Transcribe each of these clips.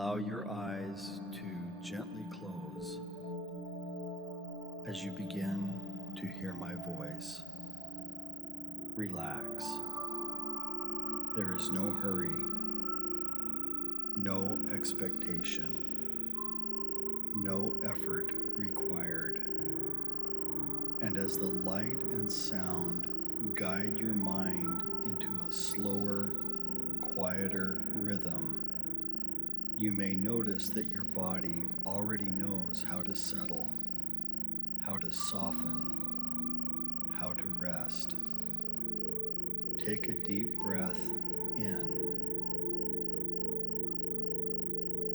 Allow your eyes to gently close as you begin to hear my voice. Relax. There is no hurry, no expectation, no effort required. And as the light and sound guide your mind into a slower, quieter rhythm, you may notice that your body already knows how to settle, how to soften, how to rest. Take a deep breath in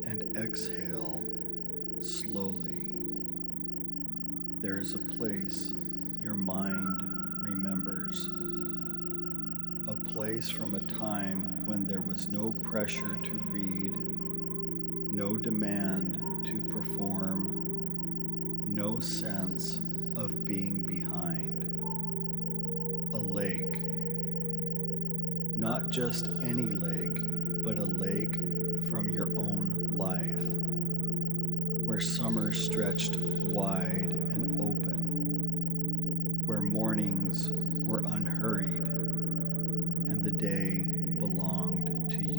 and exhale slowly. There is a place your mind remembers, a place from a time when there was no pressure to read, no demand to perform, no sense of being behind. A lake, not just any lake, but a lake from your own life, where summer stretched wide and open, where mornings were unhurried, and the day belonged to you.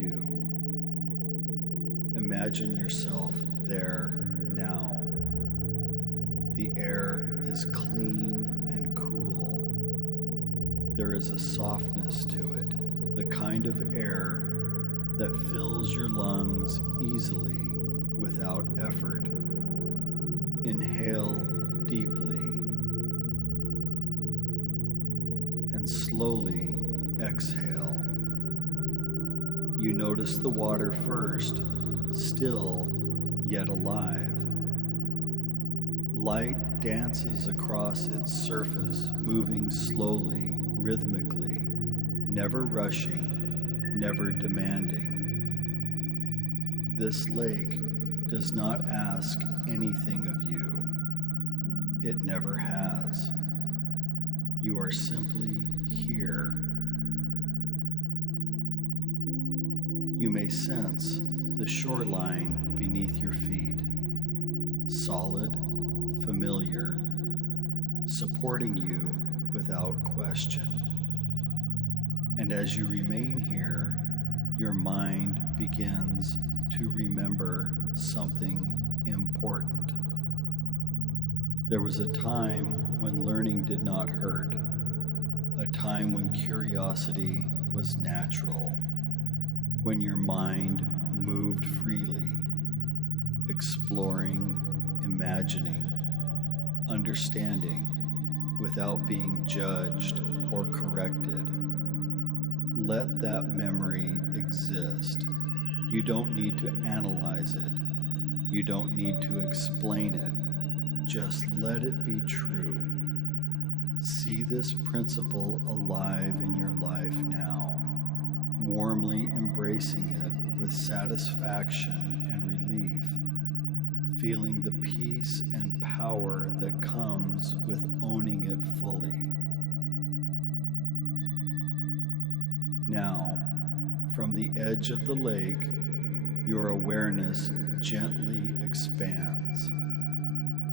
Imagine yourself there now. The air is clean and cool. There is a softness to it, the kind of air that fills your lungs easily without effort. Inhale deeply and slowly exhale. You notice the water first, still yet alive. Light dances across its surface, moving slowly, rhythmically, never rushing, never demanding. This lake does not ask anything of you. It never has. You are simply here. You may sense the shoreline beneath your feet, solid, familiar, supporting you without question. And as you remain here, your mind begins to remember something important. There was a time when learning did not hurt, a time when curiosity was natural, when your mind moved freely, exploring, imagining, understanding without being judged or corrected. Let that memory exist. You don't need to analyze it. You don't need to explain it. Just let it be true. See this principle alive in your life now, warmly embracing it with satisfaction and relief, feeling the peace and power that comes with owning it fully. Now, from the edge of the lake, your awareness gently expands.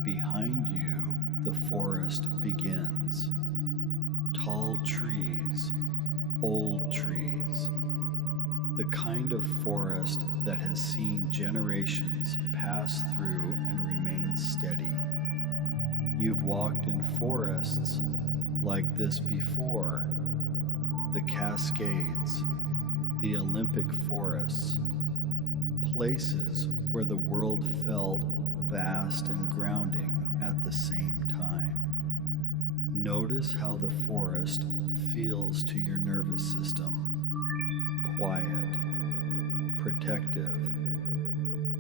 Behind you, the forest begins. Tall trees, old trees, the kind of forest that has seen generations pass through and remain steady. You've walked in forests like this before. The Cascades, the Olympic forests, places where the world felt vast and grounding at the same time. Notice how the forest feels to your nervous system. Quiet, protective,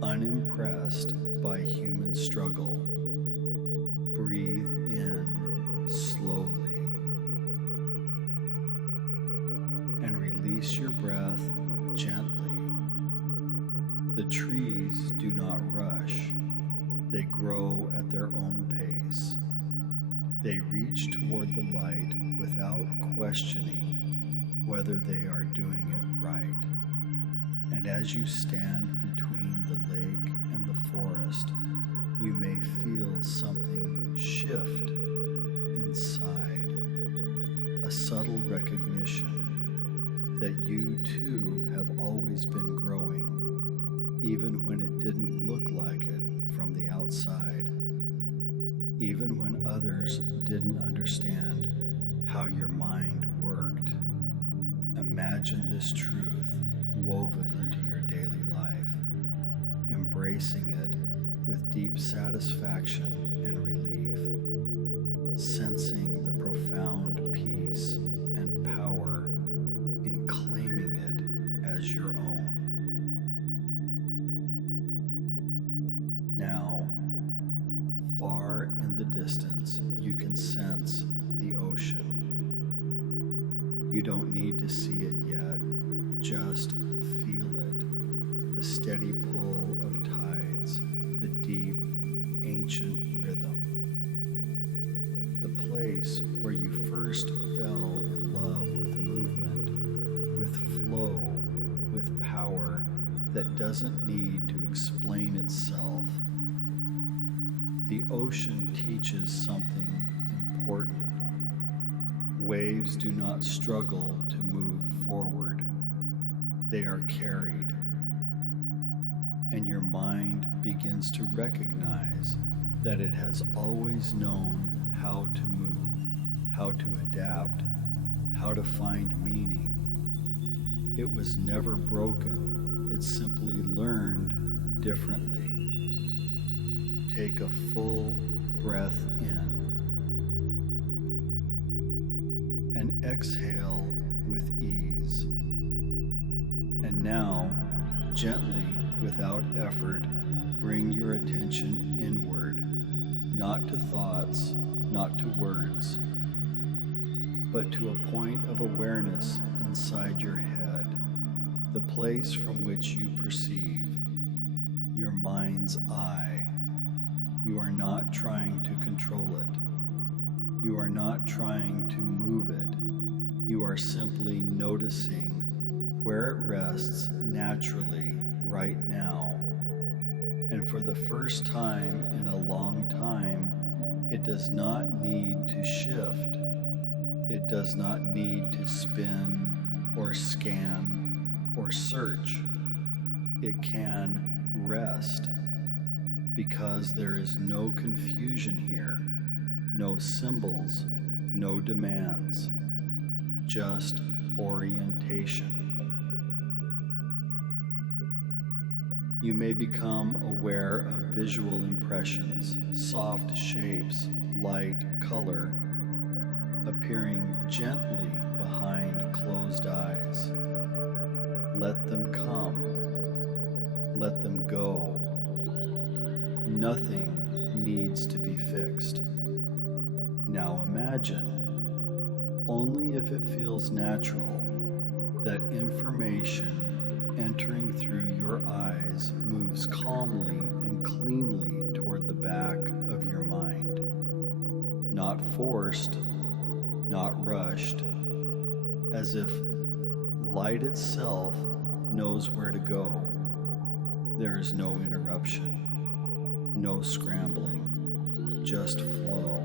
unimpressed by human struggle. Breathe in slowly and release your breath gently. The trees do not rush. They grow at their own pace. They reach toward the light without questioning whether they are doing it right. And as you stand between the you may feel something shift inside, a subtle recognition that you too have always been growing, even when it didn't look like it from the outside, even when others didn't understand how your mind worked. Imagine this truth woven into your daily life, embracing it with deep satisfaction and relief, sensing the profound peace and power in claiming it as your own. Now, far in the distance, you can sense the ocean. You don't need to see it yet, just feel it, the steady pull of tides, the deep, ancient rhythm. The place where you first fell in love with movement, with flow, with power that doesn't need to explain itself. The ocean teaches something important. Waves do not struggle to move forward. They are carried. And your mind begins to recognize that it has always known how to move, how to adapt, how to find meaning. It was never broken. It simply learned differently. Take a full breath in and exhale with ease. And now, gently, without effort, bring your attention inward, not to thoughts, not to words, but to a point of awareness inside your head, the place from which you perceive, your mind's eye. You are not trying to control it. You are not trying to move it. You are simply noticing where it rests naturally right now. And for the first time in a long time, it does not need to shift. It does not need to spin or scan or search. It can rest because there is no confusion here. No symbols, no demands, just orientation. You may become aware of visual impressions, soft shapes, light, color, appearing gently behind closed eyes. Let them come. Let them go. Nothing needs to be fixed. Now imagine, only if it feels natural, that information entering through your eyes moves calmly and cleanly toward the back of your mind. Not forced, not rushed, as if light itself knows where to go. There is no interruption, no scrambling, just flow.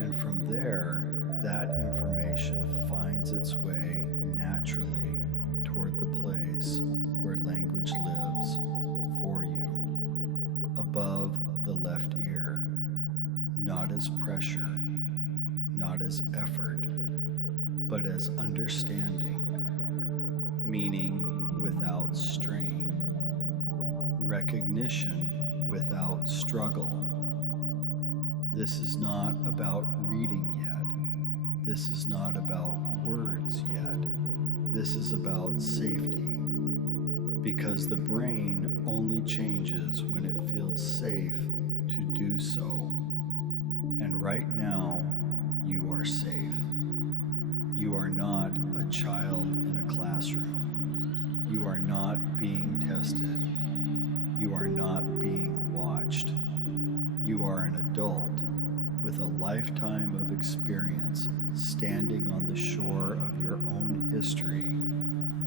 And from there, that information finds its way naturally toward the place where language lives for you, above the left ear, not as pressure, not as effort, but as understanding, meaning without strain, recognition without struggle. This is not about reading yet. This is not about words yet. This is about safety, because the brain only changes when it feels safe to do so. And right now, you are safe. You are not a child in a classroom. You are not being tested. You are not being watched. You are an adult with a lifetime of experience standing on the shore of your own history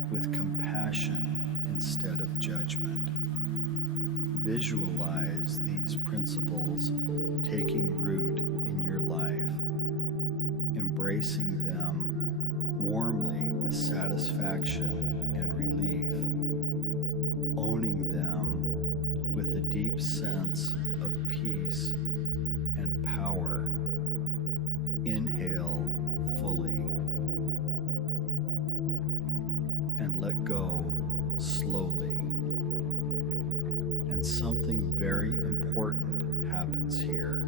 with compassion instead of judgment. visualize these principles taking root in your life, embracing them warmly with satisfaction and relief, owning them with a deep sense of peace and power. Inhale fully and let go slowly. And something very important happens here.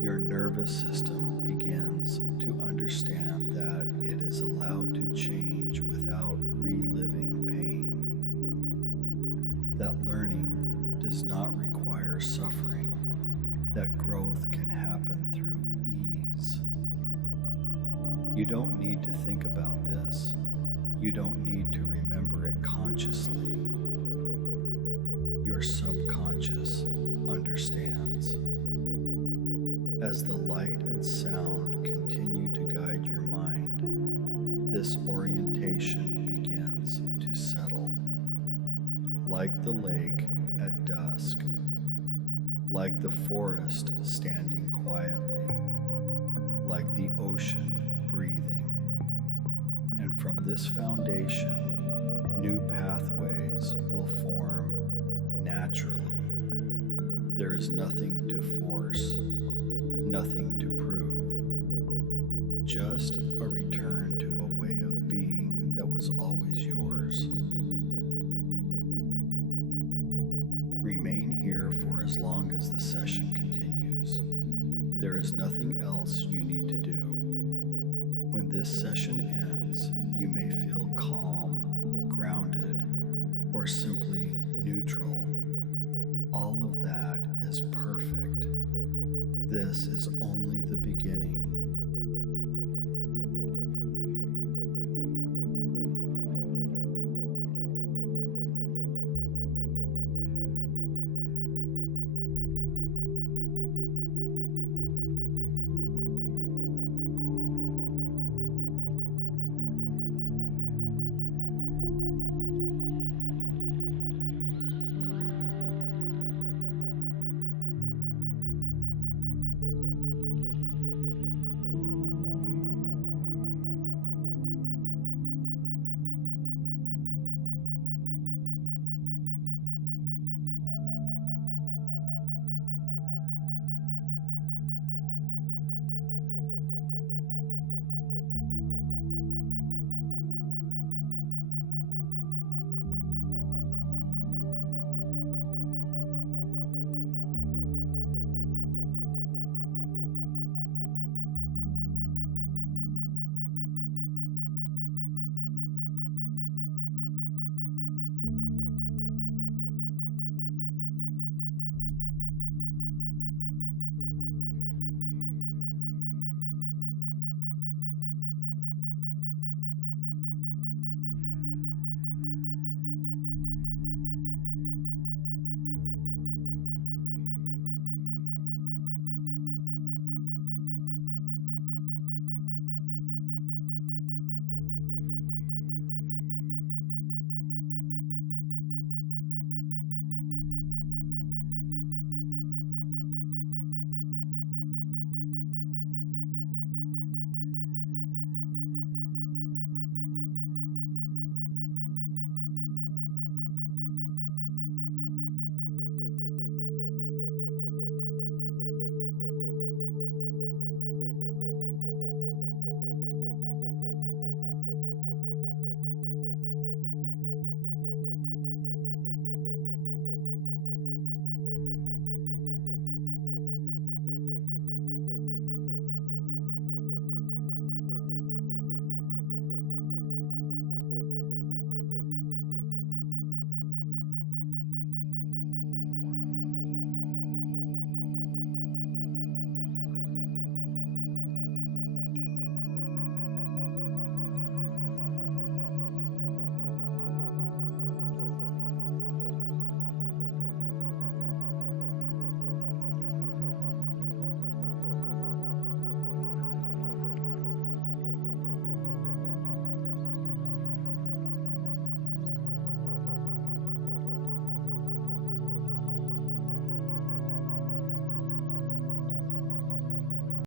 Your nervous system begins to understand that it is allowed to change without reliving pain. That learning does not require suffering, that growth can happen through ease. You don't need to think about this. You don't need to remember it consciously. Your subconscious understands. As the light and sound continue to guide your mind, this orientation begins to settle. Like the lake at dusk, like the forest standing quietly, like the ocean breathing. And from this foundation, new pathways will form naturally. There is nothing to force, nothing to prove, just a return to a way of being that was always yours. Remain here for as long as the session continues. There is nothing else you need to do. When this session ends,